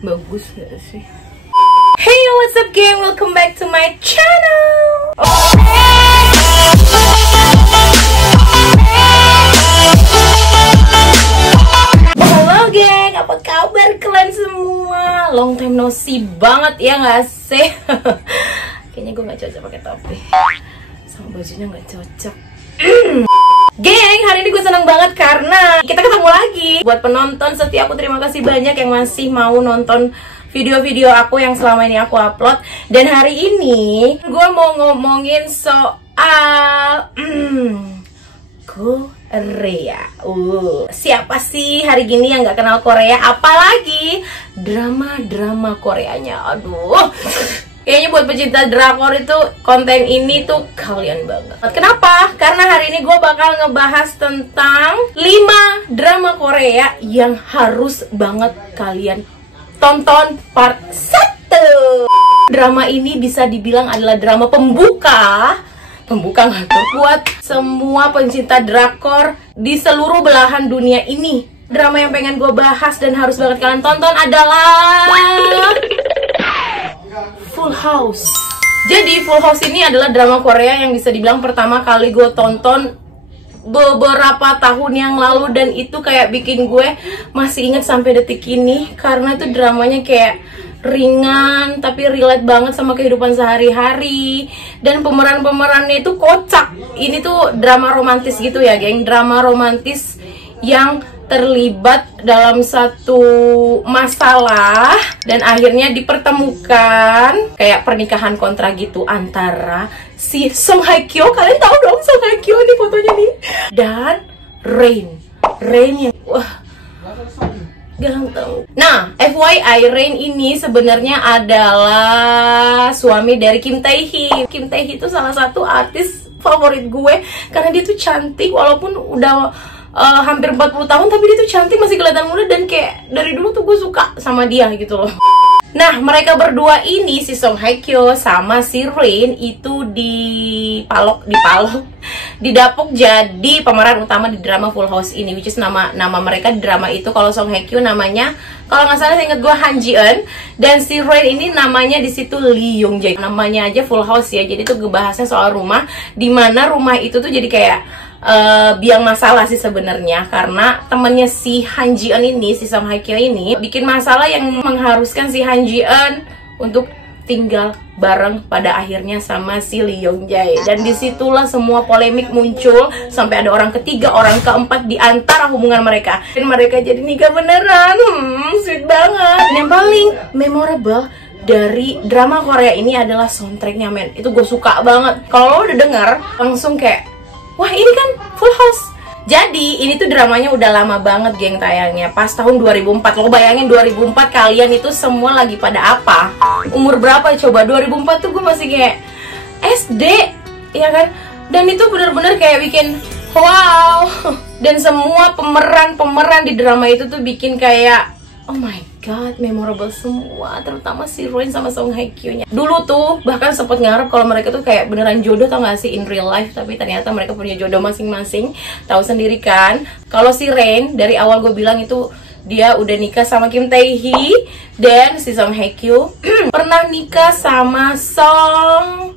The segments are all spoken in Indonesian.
Bagus gak sih? Hey, what's up gang? Welcome back to my channel. Halo geng, apa kabar kalian semua? Long time no see banget ya gak sih? Kayaknya gue gak cocok pakai topi. Sama bajunya gak cocok. Geng, hari ini gue seneng banget karena kita ketemu lagi. Buat penonton setia aku, terima kasih banyak yang masih mau nonton video-video aku yang selama ini aku upload. Dan hari ini gue mau ngomongin soal Korea. Siapa sih hari gini yang gak kenal Korea? Apalagi drama-drama Koreanya. Aduh, kayaknya buat pecinta drakor itu konten ini tuh kalian banget. Kenapa? Karena hari ini gue bakal ngebahas tentang 5 drama Korea yang harus banget kalian tonton part 1. Drama ini bisa dibilang adalah drama pembuka nggak tuh buat semua pencinta drakor di seluruh belahan dunia ini. Drama yang pengen gue bahas dan harus banget kalian tonton adalah Full House. Jadi Full House ini adalah drama Korea yang bisa dibilang pertama kali gue tonton beberapa tahun yang lalu, dan itu kayak bikin gue masih inget sampai detik ini karena itu dramanya kayak ringan tapi relate banget sama kehidupan sehari-hari, dan pemeran-pemerannya itu kocak. Ini tuh drama romantis gitu ya geng, drama romantis yang terlibat dalam satu masalah dan akhirnya dipertemukan kayak pernikahan kontra gitu antara si Song Hye Kyo, kalian tahu dong Song Hye Kyo nih fotonya nih, dan Rain yang ganteng. Nah, FYI, Rain ini sebenarnya adalah suami dari Kim Tae Hee. Kim Tae Hee itu salah satu artis favorit gue karena dia tuh cantik walaupun udah hampir 40 tahun, tapi dia tuh cantik, masih kelihatan muda, dan kayak dari dulu tuh gue suka sama dia gitu loh. Nah, mereka berdua ini, si Song Hye Kyo sama si Rain itu didapuk jadi pemeran utama di drama Full House ini, which is nama mereka di drama itu. Kalau Song Hye Kyo namanya, kalau nggak salah inget gue, Han Ji Eun, dan si Rain ini namanya di situ Lee Young Jae. Namanya aja Full House ya, jadi tuh ngebahasnya soal rumah, dimana rumah itu tuh jadi kayak biang masalah sih sebenarnya, karena temennya si Han Ji Eun ini, si Song Hye Kyo ini bikin masalah yang mengharuskan si Han Ji Eun untuk tinggal bareng pada akhirnya sama si Lee Young Jae. Dan disitulah semua polemik muncul sampai ada orang ketiga, orang keempat di antara hubungan mereka, dan mereka jadi nikah beneran. Sweet banget. Dan yang paling memorable dari drama Korea ini adalah soundtracknya, men. Itu gue suka banget. Kalau lo udah denger langsung kayak, wah ini kan Full House. Jadi ini tuh dramanya udah lama banget geng tayangnya, pas tahun 2004. Lo bayangin 2004 kalian itu semua lagi pada apa? Umur berapa coba? 2004 tuh gue masih kayak SD, ya kan? Dan itu bener-bener kayak bikin wow. Dan semua pemeran di drama itu tuh bikin kayak oh my god, memorable semua, terutama si Rain sama Song Hye Kyo nya. Dulu tuh bahkan sempet ngarep kalau mereka tuh kayak beneran jodoh, tau gak sih, in real life. Tapi ternyata mereka punya jodoh masing-masing. Tahu sendiri kan, kalau si Rain dari awal gue bilang itu dia udah nikah sama Kim Tae Hee, dan si Song Hye Kyo pernah nikah sama Song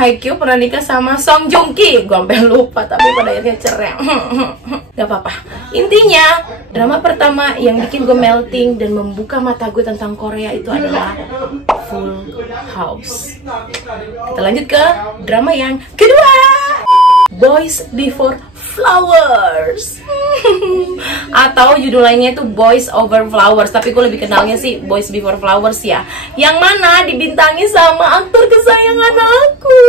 Hye Kyo pernah nikah sama Song Joong Ki. Gue sampai lupa, tapi pada akhirnya cerai. Gak apa-apa. Intinya, drama pertama yang bikin gue melting dan membuka mata gue tentang Korea itu adalah Full House. Kita lanjut ke drama yang kedua, Boys Before Flowers. Atau judul lainnya itu Boys Over Flowers, tapi gue lebih kenalnya sih Boys Before Flowers ya. Yang mana dibintangi sama aktor kesayangan aku.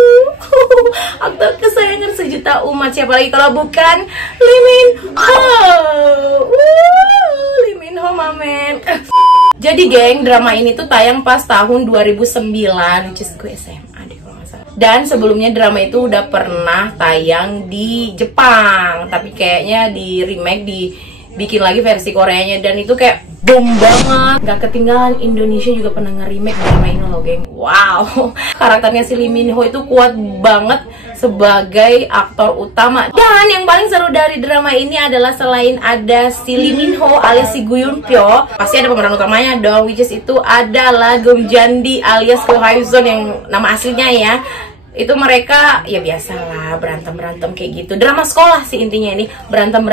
Aktor kesayangan sejuta umat, siapa lagi kalau bukan Lee Min Ho. Lee Min Ho mamen. Jadi geng, drama ini tuh tayang pas tahun 2009, which is gue SMA deh kalau nggak salah. Dan sebelumnya drama itu udah pernah tayang di Jepang, tapi kayaknya di remake, dibikin lagi versi Koreanya, dan itu kayak boom banget. Gak ketinggalan, Indonesia juga pernah nge-remake drama ini loh geng. Wow, karakternya si Lee Min Ho itu kuat banget sebagai aktor utama. Dan yang paling seru dari drama ini adalah selain ada si Lee Min Ho alias si Gu Yun Pyo, pasti ada pemeran utamanya dong, which is itu adalah Geum Jandi alias Ko Hae Sun yang nama aslinya ya. Itu mereka ya biasalah berantem kayak gitu, drama sekolah sih intinya ini, berantem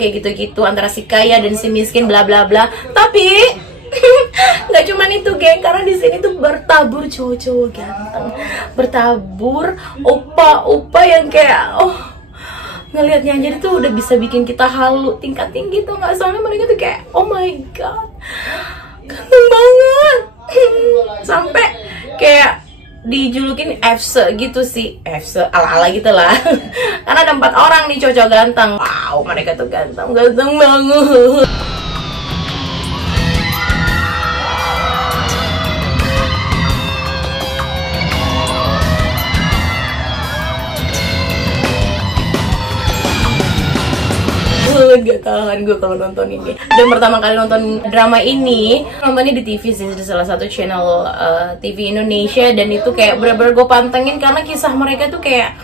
kayak gitu antara si kaya dan si miskin bla bla bla. Tapi nggak cuman itu geng, karena di sini tuh bertabur cowok-cowok ganteng, bertabur opa yang kayak ngelihatnya aja tuh udah bisa bikin kita halu tingkat tinggi tuh nggak, soalnya mereka tuh kayak oh my god ganteng banget sampai kayak dijulukin FC gitu sih, FC ala-ala gitu lah karena ada 4 orang nih cowok ganteng. Wow, mereka tuh ganteng banget. Gak tahan gue kalau nonton ini. Dan pertama kali nonton drama ini, nontonnya di TV sih, di salah satu channel TV Indonesia. Dan itu kayak bener-bener gue pantengin karena kisah mereka tuh kayak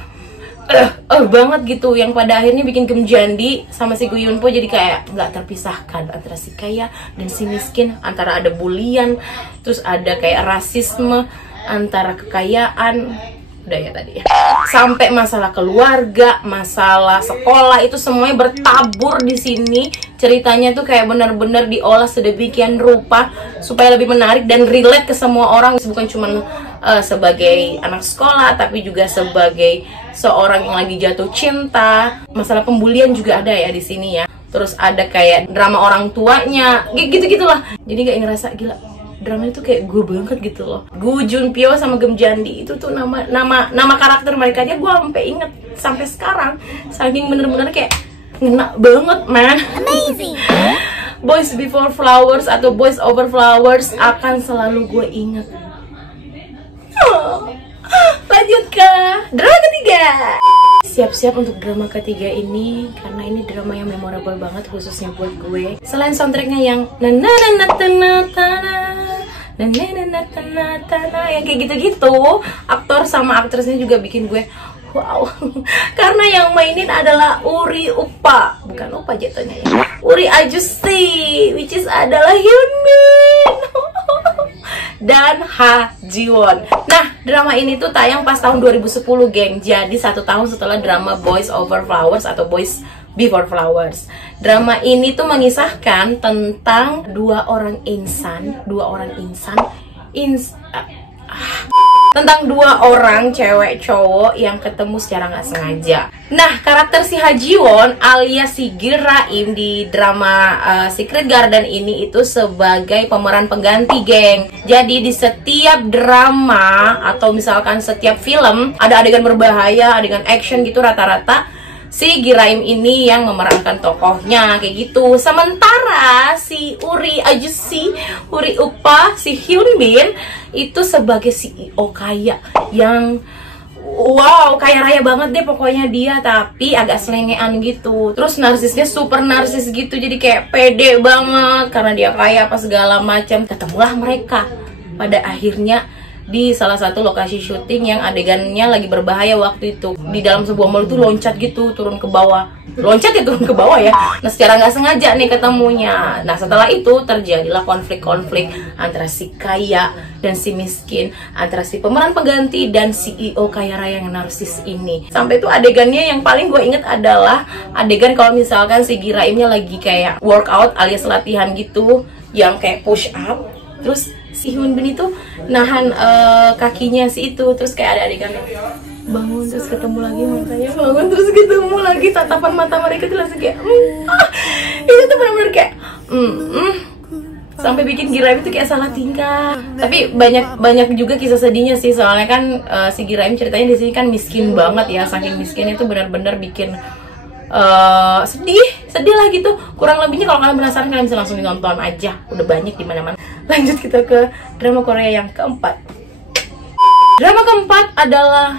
banget gitu, yang pada akhirnya bikin Geum Jandi sama si Gu Yun Pyo jadi kayak nggak terpisahkan antara si kaya dan si miskin, antara ada bulian, terus ada kayak rasisme antara kekayaan, udah ya tadi ya, sampai masalah keluarga, masalah sekolah, itu semuanya bertabur di sini. Ceritanya tuh kayak bener-bener diolah sedemikian rupa supaya lebih menarik dan relate ke semua orang, bukan cuma sebagai anak sekolah tapi juga sebagai seorang yang lagi jatuh cinta. Masalah pembulian juga ada ya di sini ya. Terus ada kayak drama orang tuanya, gitu-gitulah. Jadi kayak ngerasa gila, drama itu kayak gue banget gitu loh. Gu Jun Pyo sama Geum Jandi itu tuh nama karakter mereka aja gue sampai inget sampai sekarang, saking bener-bener kayak ngena banget man. Amazing. Boys Before Flowers atau Boys Over Flowers akan selalu gue inget. Lanjut ke drama ketiga. Siap-siap untuk drama ketiga ini karena ini drama yang memorable banget khususnya buat gue. Selain soundtracknya yang yang kayak gitu-gitu, aktor sama aktrisnya juga bikin gue wow. Karena yang mainin adalah Uri Upa, bukan Upa jatuhnya ya, Uri Ajusi, which is adalah Hyun Bin dan Ha Ji Won. Nah, drama ini tuh tayang pas tahun 2010 geng. Jadi 1 tahun setelah drama Boys Over Flowers atau Boys Before Flowers. Drama ini tuh mengisahkan tentang dua orang insan tentang 2 orang cewek cowok yang ketemu secara nggak sengaja. Nah, karakter si Ha Ji Won alias si Gi Ra-im di drama Secret Garden ini itu sebagai pemeran pengganti geng. Jadi di setiap drama atau misalkan setiap film ada adegan berbahaya, adegan action gitu, rata-rata si Gi Ra-im ini yang memerankan tokohnya kayak gitu. Sementara si Uri Ajusi, Uri Upa, si Hyun Bin itu sebagai CEO kaya yang wow, kaya raya banget deh pokoknya dia, tapi agak selengean gitu. Terus narsisnya super narsis gitu, jadi kayak pede banget karena dia kaya apa segala macam. Ketemulah mereka pada akhirnya di salah satu lokasi syuting yang adegannya lagi berbahaya waktu itu. Di dalam sebuah mall itu loncat gitu, turun ke bawah. Loncat ya turun ke bawah ya. Nah, secara nggak sengaja nih ketemunya. Nah, setelah itu terjadilah konflik-konflik antara si kaya dan si miskin, antara si pemeran pengganti dan CEO kaya raya yang narsis ini. Sampai itu adegannya yang paling gue inget adalah adegan kalau misalkan si Gi Ra-imnya lagi kayak workout alias latihan gitu, yang kayak push up. Terus si Hyun Bin itu nahan kakinya si itu, terus kayak ada adegan bangun terus ketemu lagi matanya, bangun terus ketemu lagi, tatapan mata mereka tuh langsung kayak itu tuh benar-benar kayak sampai bikin Gi Ra-im itu kayak salah tingkah. Tapi banyak juga kisah sedihnya sih, soalnya kan si Gi Ra-im ceritanya di sini kan miskin banget ya, saking miskinnya itu benar-benar bikin sedih lah gitu. Kurang lebihnya kalau kalian penasaran kalian bisa langsung nonton aja, udah banyak di mana-mana. Lanjut kita ke drama Korea yang keempat. Drama keempat adalah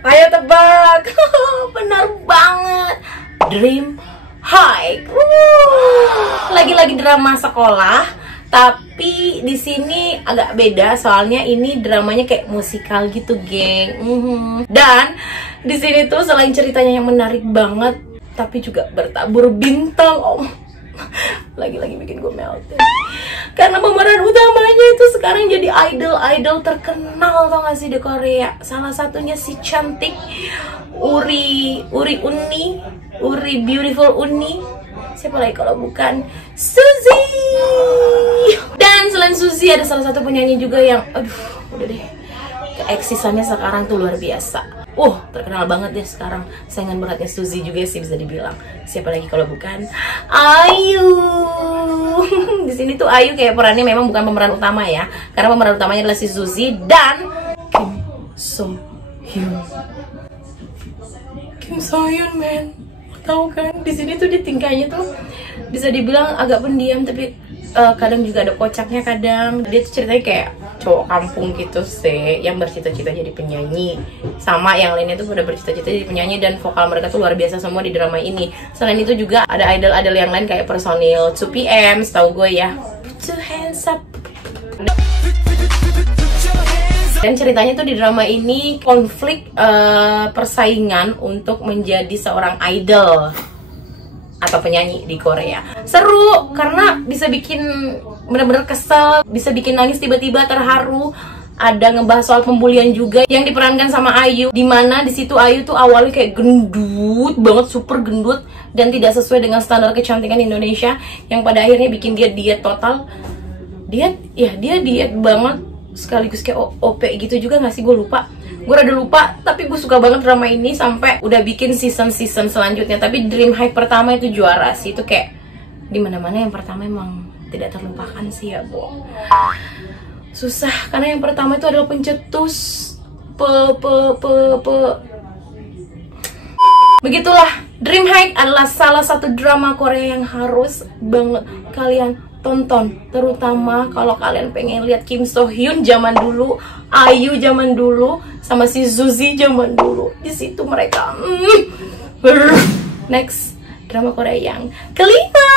Ayo tebak. Benar banget. Dream High. Lagi-lagi drama sekolah, tapi di sini agak beda soalnya ini dramanya kayak musikal gitu, geng. Dan di sini tuh selain ceritanya yang menarik banget, tapi juga bertabur bintang. Lagi-lagi bikin gue melting. Karena pemeran utamanya itu sekarang jadi idol terkenal, tau gak sih, di Korea. Salah satunya si cantik Uri Beautiful Uni. Siapa lagi kalau bukan Suzy. Dan selain Suzy ada salah satu penyanyi juga yang udah deh, keeksisannya sekarang tuh luar biasa. Terkenal banget deh sekarang. Saingan beratnya Suzy juga sih bisa dibilang. Siapa lagi kalau bukan Ayu. Di sini tuh Ayu kayak perannya memang bukan pemeran utama ya, karena pemeran utamanya adalah si Suzy dan Kim So Hyun. Kim So Hyun, men. Tahu kan? Di sini tuh di tingkahnya tuh bisa dibilang agak pendiam, tapi kadang juga ada kocaknya. Kadang dia tuh ceritanya kayak cowok kampung gitu sih, yang bercita-cita jadi penyanyi. Sama yang lainnya tuh pada bercita-cita jadi penyanyi, dan vokal mereka tuh luar biasa semua di drama ini. Selain itu juga ada idol-idol yang lain kayak personil 2PM, setahu gue ya. Two hands up. Dan ceritanya tuh di drama ini konflik persaingan untuk menjadi seorang idol atau penyanyi di Korea. Seru karena bisa bikin bener-bener kesel, bisa bikin nangis tiba-tiba, terharu. Ada ngebahas soal pembulian juga yang diperankan sama Ayu, dimana di situ Ayu tuh awalnya kayak gendut banget, super gendut, dan tidak sesuai dengan standar kecantikan Indonesia, yang pada akhirnya bikin dia diet total. Dia diet banget, sekaligus kayak OP gitu juga nggak sih, gue lupa. Gue rada lupa, tapi gue suka banget drama ini sampai udah bikin season-season selanjutnya. Tapi Dream High pertama itu juara sih, itu kayak dimana-mana yang pertama emang tidak terlupakan sih ya, Bo. Susah, karena yang pertama itu adalah pencetus. Begitulah, Dream High adalah salah satu drama Korea yang harus banget kalian tonton, terutama kalau kalian pengen lihat Kim So Hyun zaman dulu, Ayu zaman dulu, sama si Suzy zaman dulu. Di situ mereka. Next, drama Korea yang kelima.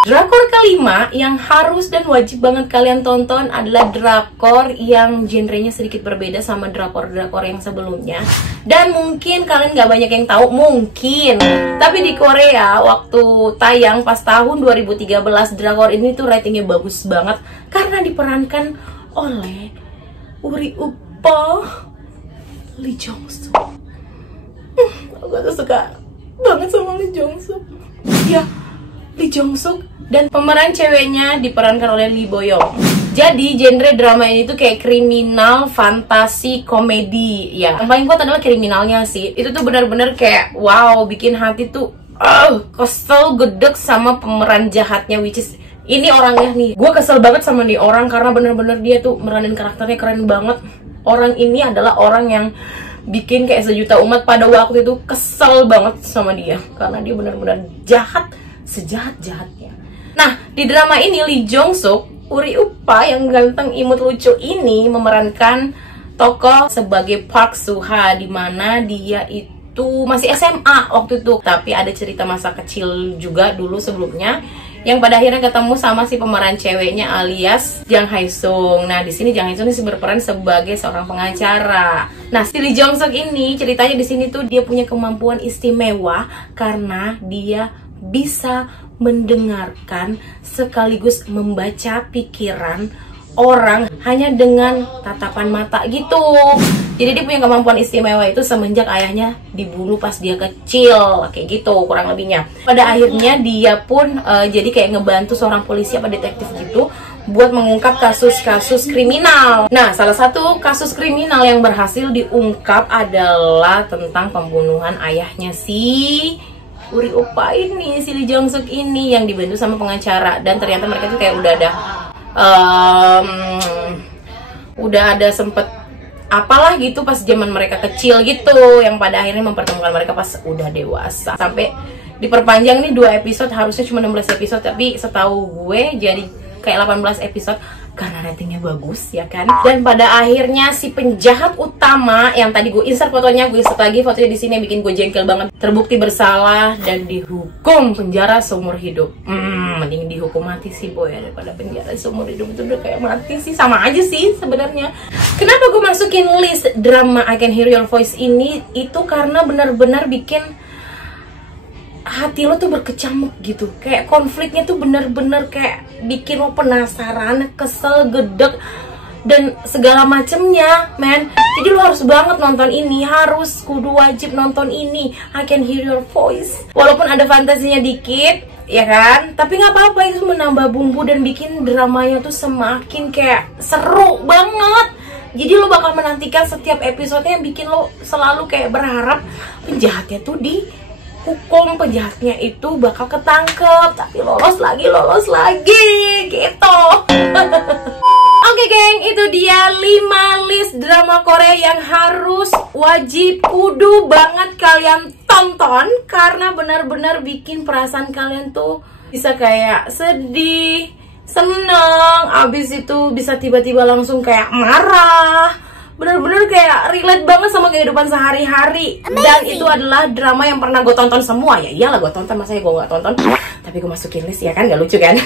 Drakor kelima yang harus dan wajib banget kalian tonton adalah drakor yang genrenya sedikit berbeda sama drakor-drakor yang sebelumnya. Dan mungkin kalian gak banyak yang tahu, mungkin. Tapi di Korea waktu tayang pas tahun 2013, drakor ini tuh ratingnya bagus banget karena diperankan oleh Uri Uppa, Lee Jong Suk. Aku tuh suka banget sama Lee Jong Suk. Ya, Lee Jong Suk, dan pemeran ceweknya diperankan oleh Lee Bo Young. Jadi genre drama ini tuh kayak kriminal, fantasi, komedi. Ya, yang paling kuat adalah kriminalnya sih. Itu tuh benar-benar kayak wow, bikin hati tuh kesel, gedek sama pemeran jahatnya, which is ini orangnya nih. Gue kesel banget sama nih orang karena bener-bener dia tuh meranin karakternya keren banget. Orang ini adalah orang yang bikin kayak sejuta umat pada waktu itu kesel banget sama dia, karena dia bener-bener jahat, sejahat-jahatnya. Nah, di drama ini Lee Jong Suk, Uri Uppa yang ganteng imut lucu ini memerankan tokoh sebagai Park Soo-ha, di mana dia itu masih SMA waktu itu, tapi ada cerita masa kecil juga dulu sebelumnya, yang pada akhirnya ketemu sama si pemeran ceweknya alias Jang Hae-sung. Nah, di sini Jang Hae-sung ini berperan sebagai seorang pengacara. Nah, si Lee Jong Suk ini ceritanya di sini tuh dia punya kemampuan istimewa karena dia bisa mendengarkan sekaligus membaca pikiran orang hanya dengan tatapan mata gitu. Jadi dia punya kemampuan istimewa itu semenjak ayahnya dibunuh pas dia kecil, kayak gitu kurang lebihnya. Pada akhirnya dia pun jadi kayak ngebantu seorang polisi apa detektif gitu buat mengungkap kasus-kasus kriminal. Nah, salah satu kasus kriminal yang berhasil diungkap adalah tentang pembunuhan ayahnya si Uri Uppa ini, si Lee Jong Suk ini, yang dibantu sama pengacara. Dan ternyata mereka tuh kayak udah ada sempet apalah gitu pas zaman mereka kecil gitu, yang pada akhirnya mempertemukan mereka pas udah dewasa. Sampai diperpanjang nih 2 episode, harusnya cuma 16 episode, tapi setahu gue jadi kayak 18 episode. karena ratingnya bagus ya kan. Dan pada akhirnya si penjahat utama yang tadi gue insert fotonya, gue insert lagi fotonya di sini yang bikin gue jengkel banget, terbukti bersalah dan dihukum penjara seumur hidup. Mending dihukum mati sih boy daripada penjara seumur hidup. Itu udah kayak mati sih, sama aja sih sebenarnya. Kenapa gue masukin list drama I Can Hear Your Voice ini? Itu karena benar-benar bikin hati lo tuh berkecamuk gitu. Kayak konfliknya tuh bener-bener kayak bikin lo penasaran, kesel, gedek, dan segala macemnya, men. Jadi lo harus banget nonton ini, harus kudu wajib nonton ini, I Can Hear Your Voice. Walaupun ada fantasinya dikit, ya kan? Tapi nggak apa-apa, itu menambah bumbu dan bikin dramanya tuh semakin kayak seru banget. Jadi lo bakal menantikan setiap episodenya yang bikin lo selalu kayak berharap penjahatnya tuh dihukum, penjahatnya itu bakal ketangkep, tapi lolos lagi gitu. Oke geng, itu dia 5 list drama Korea yang harus wajib kudu banget kalian tonton, karena benar-benar bikin perasaan kalian tuh bisa kayak sedih, seneng, abis itu bisa tiba-tiba langsung kayak marah. Bener-bener kayak relate banget sama kehidupan sehari-hari. Dan itu adalah drama yang pernah gue tonton semua. Ya iyalah gue tonton, masa ya gue gak tonton. Tapi gue masukin list ya kan, gak lucu kan.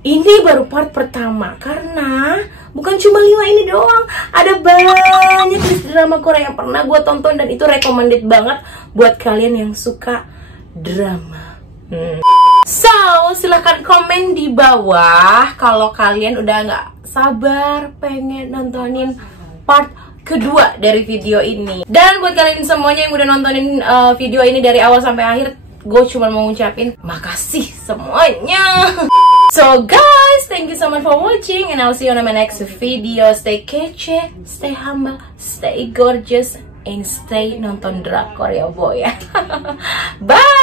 Ini baru part pertama, karena bukan cuma 5 ini doang, ada banyak list drama Korea yang pernah gue tonton. Dan itu recommended banget buat kalian yang suka drama. So, silahkan komen di bawah kalau kalian udah gak sabar pengen nontonin part kedua dari video ini. Dan buat kalian semuanya yang udah nontonin video ini dari awal sampai akhir, gue cuma mau ngucapin makasih semuanya. So guys, thank you so much for watching, and I'll see you on my next video. Stay kece, stay humble, stay gorgeous, and stay nonton drakor ya boy ya. Bye.